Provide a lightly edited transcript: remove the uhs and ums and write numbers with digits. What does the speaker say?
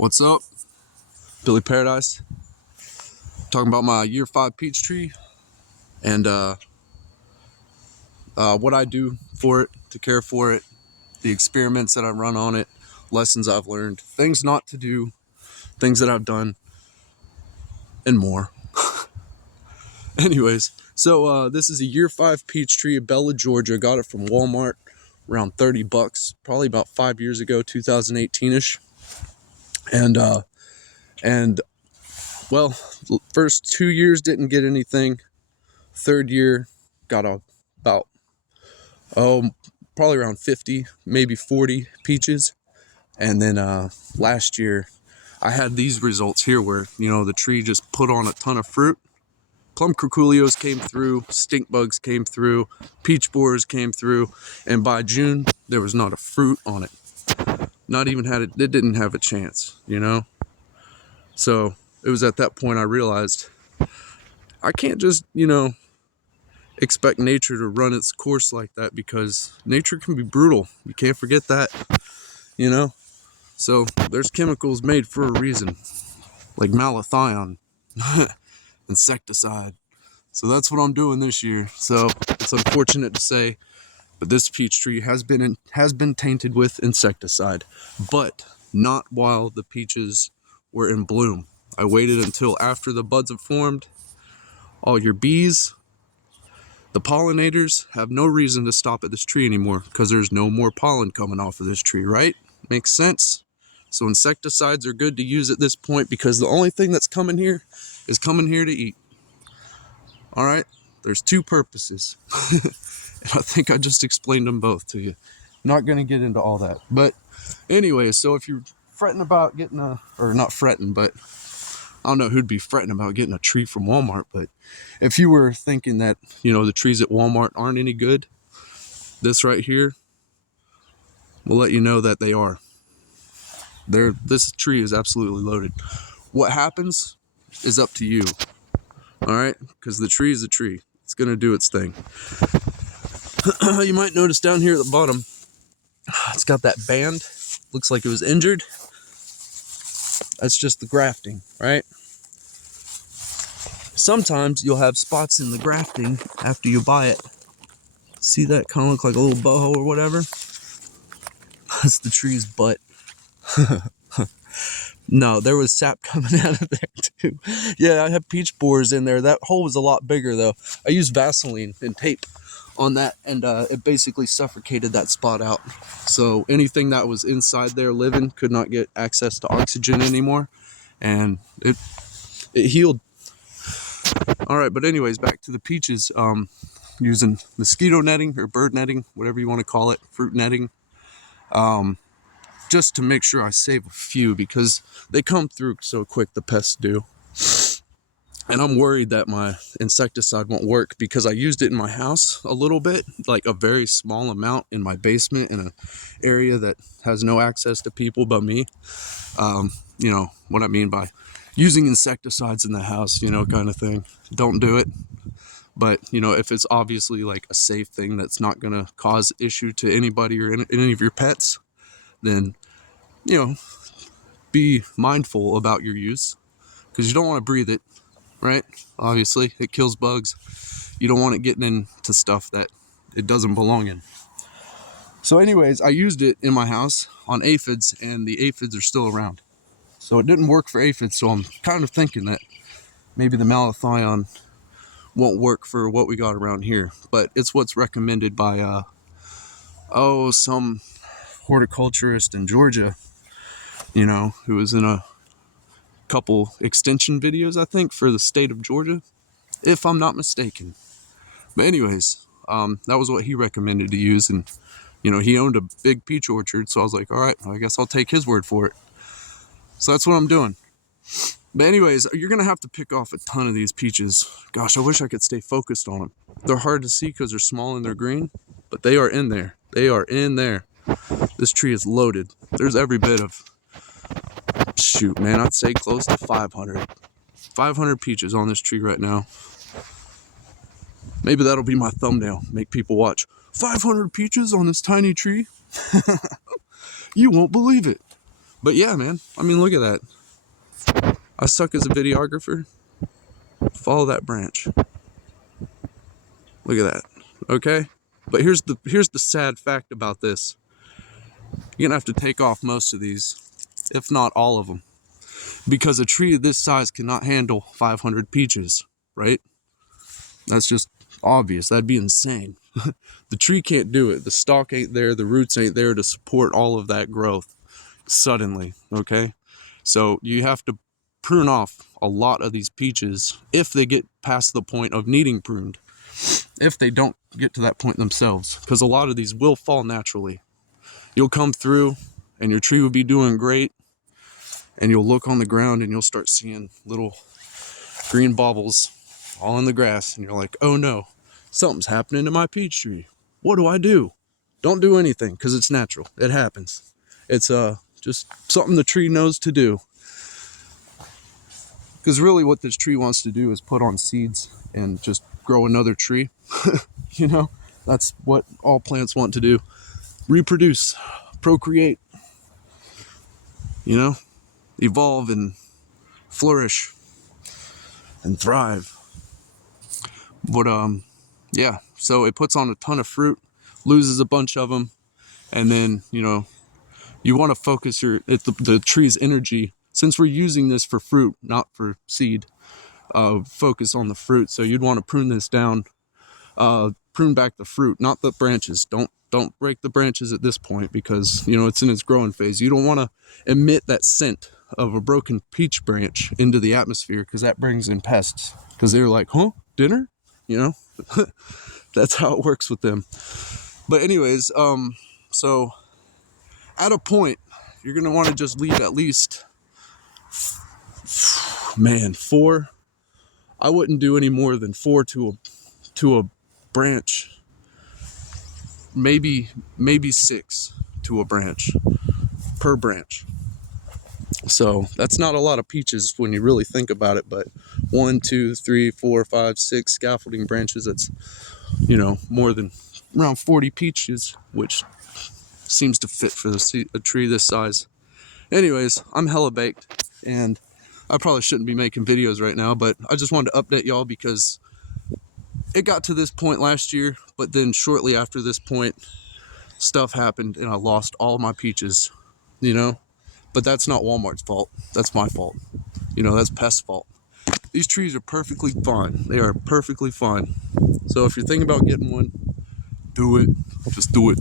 What's up? Billy Paradise. Talking about my year 5 peach tree and what I do for it, to care for it, the experiments that I run on it, lessons I've learned, things not to do, things that I've done, and more. Anyways, so this is a year 5 peach tree, Bella, Georgia. Got it from Walmart, around 30 bucks, probably about 5 years ago, 2018-ish. And well, first 2 years didn't get anything. Third year got about probably around 50, maybe 40 peaches. And then last year I had these results here where, the tree just put on a ton of fruit. Plum curculios came through, stink bugs came through, peach borers came through, and by June there was not a fruit on it. Not even it didn't have a chance, So it was at that point I realized I can't just, expect nature to run its course like that, because nature can be brutal. You can't forget that, So there's chemicals made for a reason, like malathion, insecticide. So that's what I'm doing this year. So it's unfortunate to say, but this peach tree has been tainted with insecticide, but not while the peaches were in bloom. I waited until after the buds have formed. All your bees, the pollinators, have no reason to stop at this tree anymore, because there's no more pollen coming off of this tree, right? Makes sense? So insecticides are good to use at this point, because the only thing that's coming here is coming here to eat. All right? There's two purposes. And I think I just explained them both to you. Not going to get into all that. But anyway, so if you're fretting about getting or not fretting, but I don't know who'd be fretting about getting a tree from Walmart, but if you were thinking that, the trees at Walmart aren't any good, this right here will let you know that they are. This tree is absolutely loaded. What happens is up to you, all right? Because the tree is a tree. It's going to do its thing. You might notice down here at the bottom, it's got that band. Looks like it was injured. That's just the grafting, right? Sometimes you'll have spots in the grafting after you buy it. See that? Kind of look like a little boho or whatever. That's the tree's butt. No, there was sap coming out of there too. Yeah, I have peach borers in there. That hole was a lot bigger though. I used Vaseline and tape on that, and it basically suffocated that spot out. So anything that was inside there living could not get access to oxygen anymore, and it healed. All right, but anyways, back to the peaches. Using mosquito netting or bird netting, whatever you want to call it, fruit netting, just to make sure I save a few, because they come through so quick, the pests do. And I'm worried that my insecticide won't work, because I used it in my house a little bit, like a very small amount in my basement in an area that has no access to people but me. What I mean by using insecticides in the house, kind of thing. Don't do it. But, if it's obviously like a safe thing that's not going to cause issue to anybody or any of your pets, then, be mindful about your use, because you don't want to breathe it, right? Obviously, it kills bugs. You don't want it getting into stuff that it doesn't belong in. So anyways, I used it in my house on aphids, and the aphids are still around. So it didn't work for aphids, so I'm kind of thinking that maybe the malathion won't work for what we got around here. But it's what's recommended by some horticulturist in Georgia, who was in a couple extension videos, I think, for the state of Georgia, if I'm not mistaken. But anyways, that was what he recommended to use, and he owned a big peach orchard, so I was like, all right, I guess I'll take his word for it. So that's what I'm doing. But anyways, you're gonna have to pick off a ton of these peaches. Gosh, I wish I could stay focused on them. They're hard to see because they're small and they're green, but they are in there. They are in there. This tree is loaded. There's every bit of, shoot, man, I'd say close to 500 peaches on this tree right now. Maybe that'll be my thumbnail. Make people watch. 500 peaches on this tiny tree? You won't believe it. But yeah, man, I mean, look at that. I suck as a videographer. Follow that branch. Look at that. Okay? But here's the sad fact about this. You're gonna have to take off most of these, if not all of them, because a tree of this size cannot handle 500 peaches, right? That's just obvious. That'd be insane. The tree can't do it. The stalk ain't there, the roots ain't there to support all of that growth suddenly, okay? So you have to prune off a lot of these peaches if they get past the point of needing pruned, if they don't get to that point themselves, because a lot of these will fall naturally. You'll come through and your tree will be doing great, and you'll look on the ground and you'll start seeing little green baubles all in the grass, and you're like, oh no, something's happening to my peach tree. What do I do? Don't do anything, because it's natural. It happens. It's just something the tree knows to do. Because really what this tree wants to do is put on seeds and just grow another tree. You know, that's what all plants want to do. Reproduce, procreate, you know, evolve and flourish and thrive. But yeah, so it puts on a ton of fruit, loses a bunch of them, and then, you know, you want to focus the tree's energy, since we're using this for fruit, not for seed. Focus on the fruit. So you'd want to prune this down, prune back the fruit, not the branches. Don't break the branches at this point, because, you know, it's in its growing phase. You don't want to emit that scent of a broken peach branch into the atmosphere, because that brings in pests, because they're like, huh, dinner, you know. That's how it works with them. But anyways, so at a point you're gonna want to just leave at least, man, 4. I wouldn't do any more than 4 to a branch, maybe 6 to a branch per branch. So that's not a lot of peaches when you really think about it, but 1, 2, 3, 4, 5, 6 scaffolding branches, that's, you know, more than around 40 peaches, which seems to fit for a tree this size. Anyways, I'm hella baked, and I probably shouldn't be making videos right now, but I just wanted to update y'all because it got to this point last year, but then shortly after this point, stuff happened and I lost all my peaches, you know? But that's not Walmart's fault. That's my fault. You know, that's pest's fault. These trees are perfectly fine. They are perfectly fine. So if you're thinking about getting one, do it. Just do it.